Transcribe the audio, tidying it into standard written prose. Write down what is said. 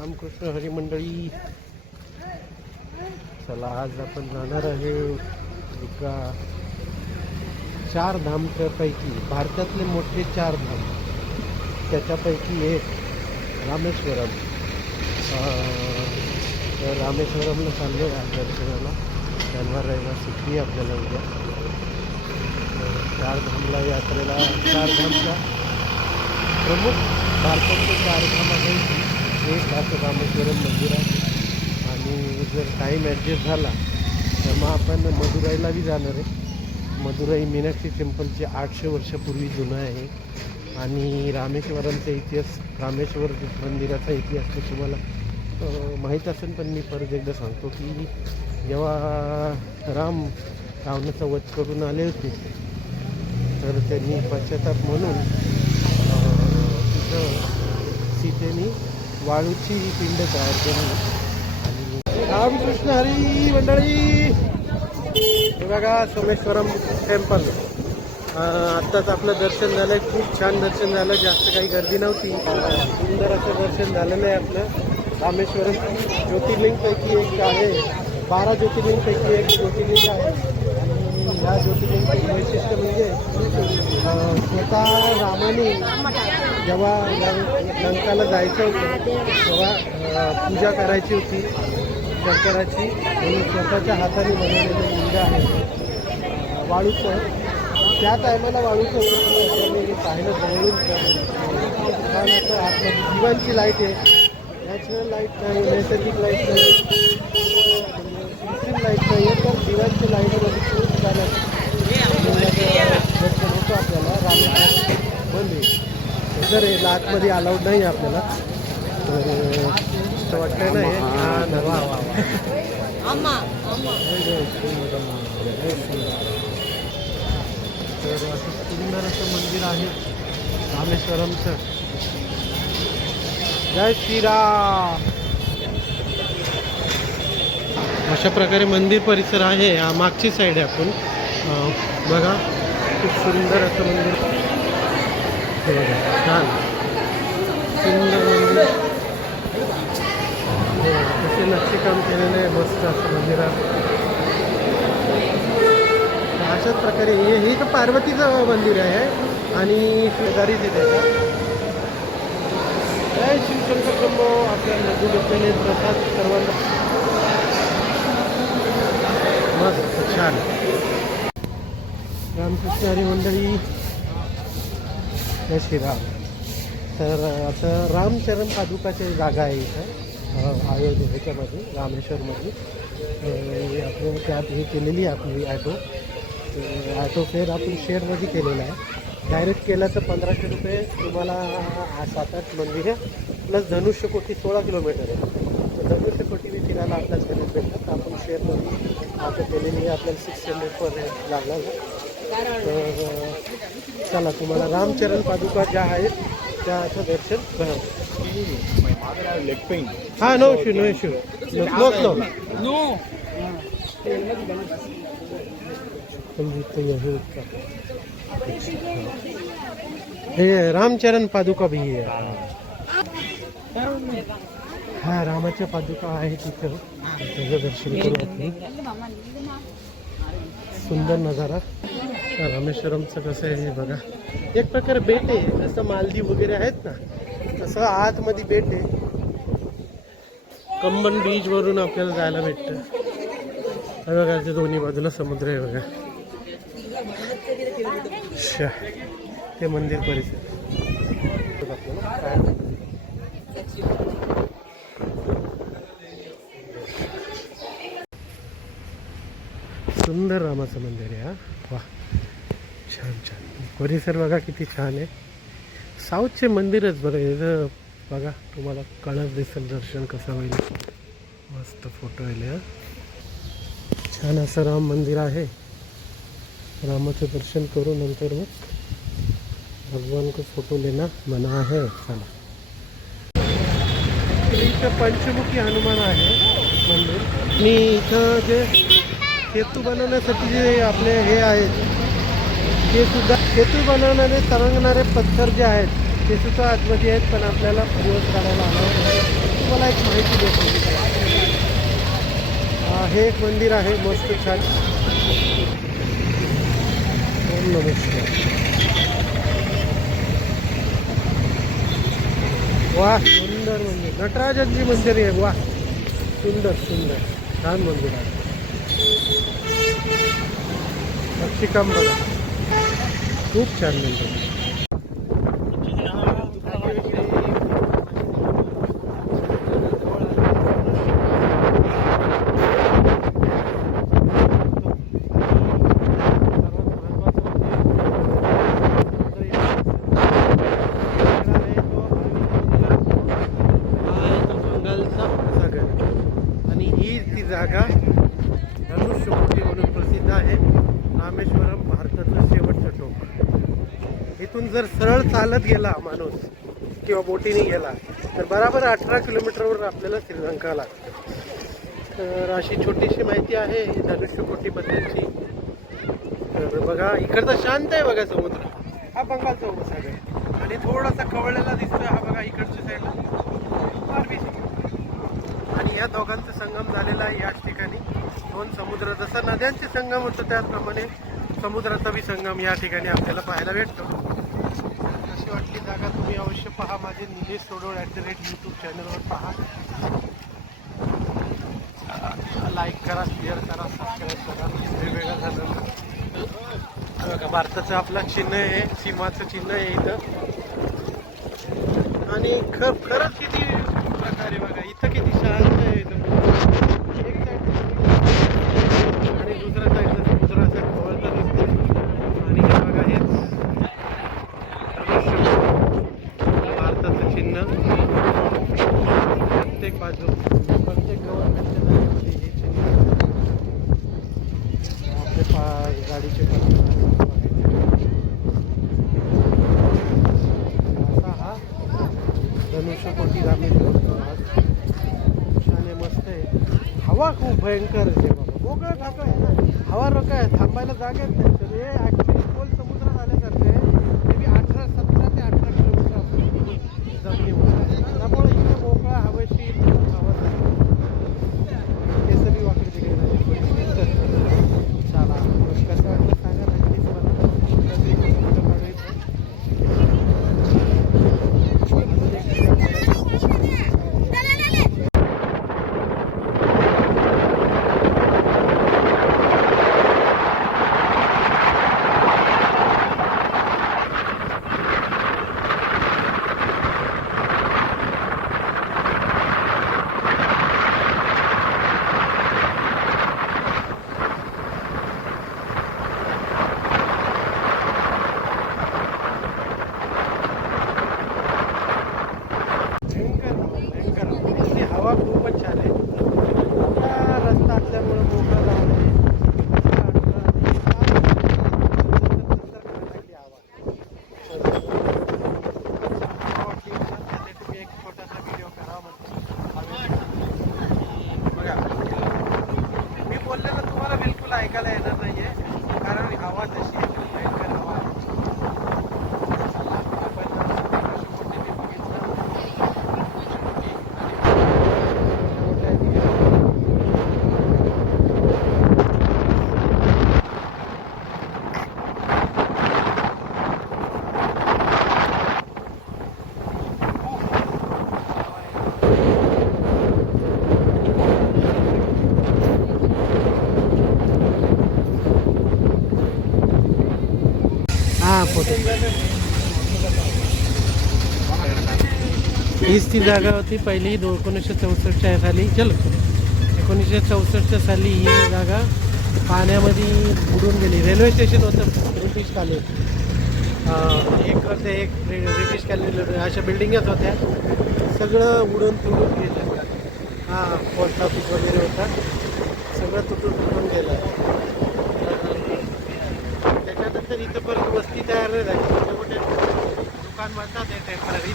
रामकृष्ण हरी मंडळी, चला आज आपण जाणार आहे एका चार धामच्या पैकी, भारतातले मोठे चार धाम त्याच्यापैकी एक रामेश्वरम. तर रामेश्वरमला चाललो आहे दर्शनाला. शनिवार रविवार सुट्टी आपल्याला उद्या. चार धामला यात्रेला, चार धामच्या प्रमुख भारताचे चार धामापैकी एक असं रामेश्वरम मंदिर आहे. आणि जर टाईम ॲडजस्ट झाला तर मग आपण मदुराईला बी जाणार आहे. मदुराई मीनाक्षी टेम्पलचे 800 वर्षापूर्वी जुनं आहे. आणि रामेश्वरमचा इतिहास, रामेश्वर मंदिराचा इतिहास तर तुम्हाला माहीत असेल, पण मी परत एकदा सांगतो की जेव्हा राम रावणाचा वध करून आले होते तर त्यांनी पश्चाताप म्हणून तिथं सीतेने वाळूची पिंड तयार केली. आणि रामकृष्ण हरी मंडळी, हे बघा सोमेश्वरम टेम्पल. आत्ताच आपलं दर्शन झालं आहे. खूप छान दर्शन झालं, जास्त काही गर्दी नव्हती. सुंदर असं दर्शन झालेलं आहे आपलं. रामेश्वरम ज्योतिर्लिंगपैकी एक आहे, 12 ज्योतिर्लिंगपैकी एक ज्योतिर्लिंग आहे. आणि ह्या ज्योतिर्लिंगपैकी वैशिष्ट्य म्हणजे स्वतः रामाने जेव्हा लंकाला जायचं होतं तेव्हा पूजा करायची होती शंकराची, आणि स्वतःच्या हाताने बनवलेलं लिंग आहे वाळूचं. त्या टायमाला वाळूचं होतं, त्याने पाहिलं जवळून छान असं आतमध्ये दिव्यांची लाईट आहे. नॅचरल लाईट नाही, नैसर्गिक लाईट नाही, कृत्रिम लाईट नाही आहे, तर दिव्यांची लाईटमध्ये खूप छान दर्शन होतं आपल्याला. रामेश्वरम मंदिर जर हे आतमध्ये अलाउड नाही आपल्याला, तर वाटलं नाही हा नवा तर असं सुंदर असं मंदिर आहे रामेश्वरमचं. जय श्रीराम. अशा प्रकारे मंदिर परिसर आहे. मागची साईड आहे. आपण बघा, खूप सुंदर असं मंदिर. हे बघा, छान सुंदर मंदिर. तसे नक्षीकाम केलेलं आहे मस्त असं मंदिरात. अशाच प्रकारे हे तर पार्वतीचं मंदिर आहे आणि शेजारीच आहे त्याचा. जय शिवशंकर शंभो. आपल्या नदी घेतलेले प्रसाद सर्वांना मस्त छान. रामकृष्ण हरी मंडळी, जय श्रीराम. तर आता रामचरण पादुकाची जागा आहे इथं अयोध्या ह्याच्यामध्ये रामेश्वरमध्ये. आपण कॅब हे केलेली आहे आपली ॲटो. ॲटो फेअर आपण शेअरमध्ये केलेला आहे. डायरेक्ट केलं तर 1500 रुपये तुम्हाला 7-8 मंदिर आहे, प्लस धनुष्यकोटी 16 किलोमीटर आहे. तर धनुष्यकोटी बी फिरायला आपल्याच गणित भेटतात. तर आपण शेअरमध्ये ॲटो केलेली आहे. आपल्याला 600 पर लागला. तर चला तुम्हाला रामचरण पादुका ज्या आहेत त्याचं दर्शन करा. हां, no issue, no issue, no no. हे रामचरण पादुका भी आहे. हा रामाच्या पादुका आहे तिथं, त्याचं दर्शन करू आपण. सुंदर नजारा. रामेश्वरमचं कसं आहे हे बघा. एक प्रकारे बेट आहे, जसं मालदीव वगैरे आहेत ना तसं आतमध्ये बेट आहे. कंबन बीच वरून आपल्याला जायला भेटतं. बघा ते दोन्ही बाजूला समुद्र आहे बघा. ते मंदिर परिसर. सुंदर रामाचं मंदिर आहे. वा, छान छान परिसर बघा किती छान आहे. साऊथचे मंदिरच बघा. इथं बघा तुम्हाला कळस दिसेल दर्शन कसं होईल. मस्त फोटो आले. छान असं राम मंदिर आहे. रामाचं दर्शन करू नंतर मग भगवान को फोटो लेना मना है. चला, इथं पंचमुखी हनुमान आहे मंदिर. आणि इथं जे सेतू बनवण्यासाठी जे आपले हे आहेत ते सुद्धा, सेतू बनवणारे तरंगणारे पत्थर जे आहेत ते सुद्धा आतमध्ये आहेत, पण आपल्याला दिवस काढायला आला होता. तुम्हाला एक माहिती देतो. हे एक मंदिर आहे मस्त छान. ओम नमस्कार. वा सुंदर मंदिर, नटराजांची मंदिर आहे. वा सुंदर सुंदर छान मंदिर आहे. नक्षीकाम बघा, खूप छान मंदिर. जागा धनुष्यकोटी म्हणून प्रसिद्ध आहे. रामेश्वरम भारताचं शेवटचं टोक. इथून जर सरळ चालत गेला माणूस किंवा बोटीने गेला तर बराबर 18 किलोमीटरवर आपल्याला श्रीलंका लागतं. तर अशी छोटीशी माहिती आहे धनुष्यकोटीबद्दलची. तर बघा इकडचा शांत आहे बघा समुद्र. हा बंगालचा उपसागर आणि थोडासा कवळलेला दिसतोय हा बघा इकडच्या साईडला आरबी. आणि या दोघांचा संगम झालेला आहे याच ठिकाणी. दोन समुद्र, जसा नद्यांचे संगम होतो त्याचप्रमाणे समुद्राचा बी संगम या ठिकाणी आपल्याला पाहायला भेटतो. कशी वाटली जागा तुम्ही अवश्य पहा. माझे निलेश सोडोळ @YouTube चॅनलवर पहा. लाईक करा, शेअर करा, सबस्क्राईब करा. वेगवेगळं झालं बघा भारताचं आपलं चिन्ह आहे, सीमाचं चिन्ह आहे इथं. आणि खरंच किती प्रकारे बघा इथं किती शांत आहे. एक साईड आणि दुसऱ्या साईडला समुद्र असा खवळता दिसतो. आणि हे बघा हेच भारताचं चिन्ह. प्रत्येक बाजू प्रत्येक गव्हर्नमेंटच्या जागेमध्ये हे चिन्ह. आपले गाडीचे असा हा धनुष्यकोटी रामेश्वर छान आहे, मस्त आहे. हवा खूप भयंकर आहे बाबा. मोकळं ढाकं आहे ना, हवा रोका आहे, थांबायला जागेच नाही. तर हे ॲक्च्युली खोल समुद्र झाल्यासारखं आहे. ते बी 17 ते 18 किलोमीटर असतं जमिनीवर. त्यामुळे इथं मोकळा हवेशीर हवा केसरी वाकडी तिकडे नाही. चला कसं वाटलं सांगा नक्कीच मला. हवा खूपच छान आहे. आता रस्ता असल्यामुळं मोकळा झाला आहे. तुम्ही एक छोटासा व्हिडिओ करा बघा. मी बोललेलं तुम्हाला बिलकुल ऐकायला येणार नाहीये, कारण हवा तशी भयंकर हवा आहे. फोटो हीच ती जागा होती पहिली 1964 साली. 1964 साली ही जागा पाण्यामध्ये बुडून गेली. रेल्वे स्टेशन होतं ब्रिटिश कालीन. एक ते एक ब्रिटिश कालीन अशा बिल्डिंगच होत्या. सगळं उडून तुडून गेलं. हां पोस्ट ऑफिस वगैरे होता, सगळं तुटून गेलं. त्याच्यानंतर इथं परत वस्ती तयार नाही झाली. मोठे मोठे दुकान बांधतात टेम्पररी.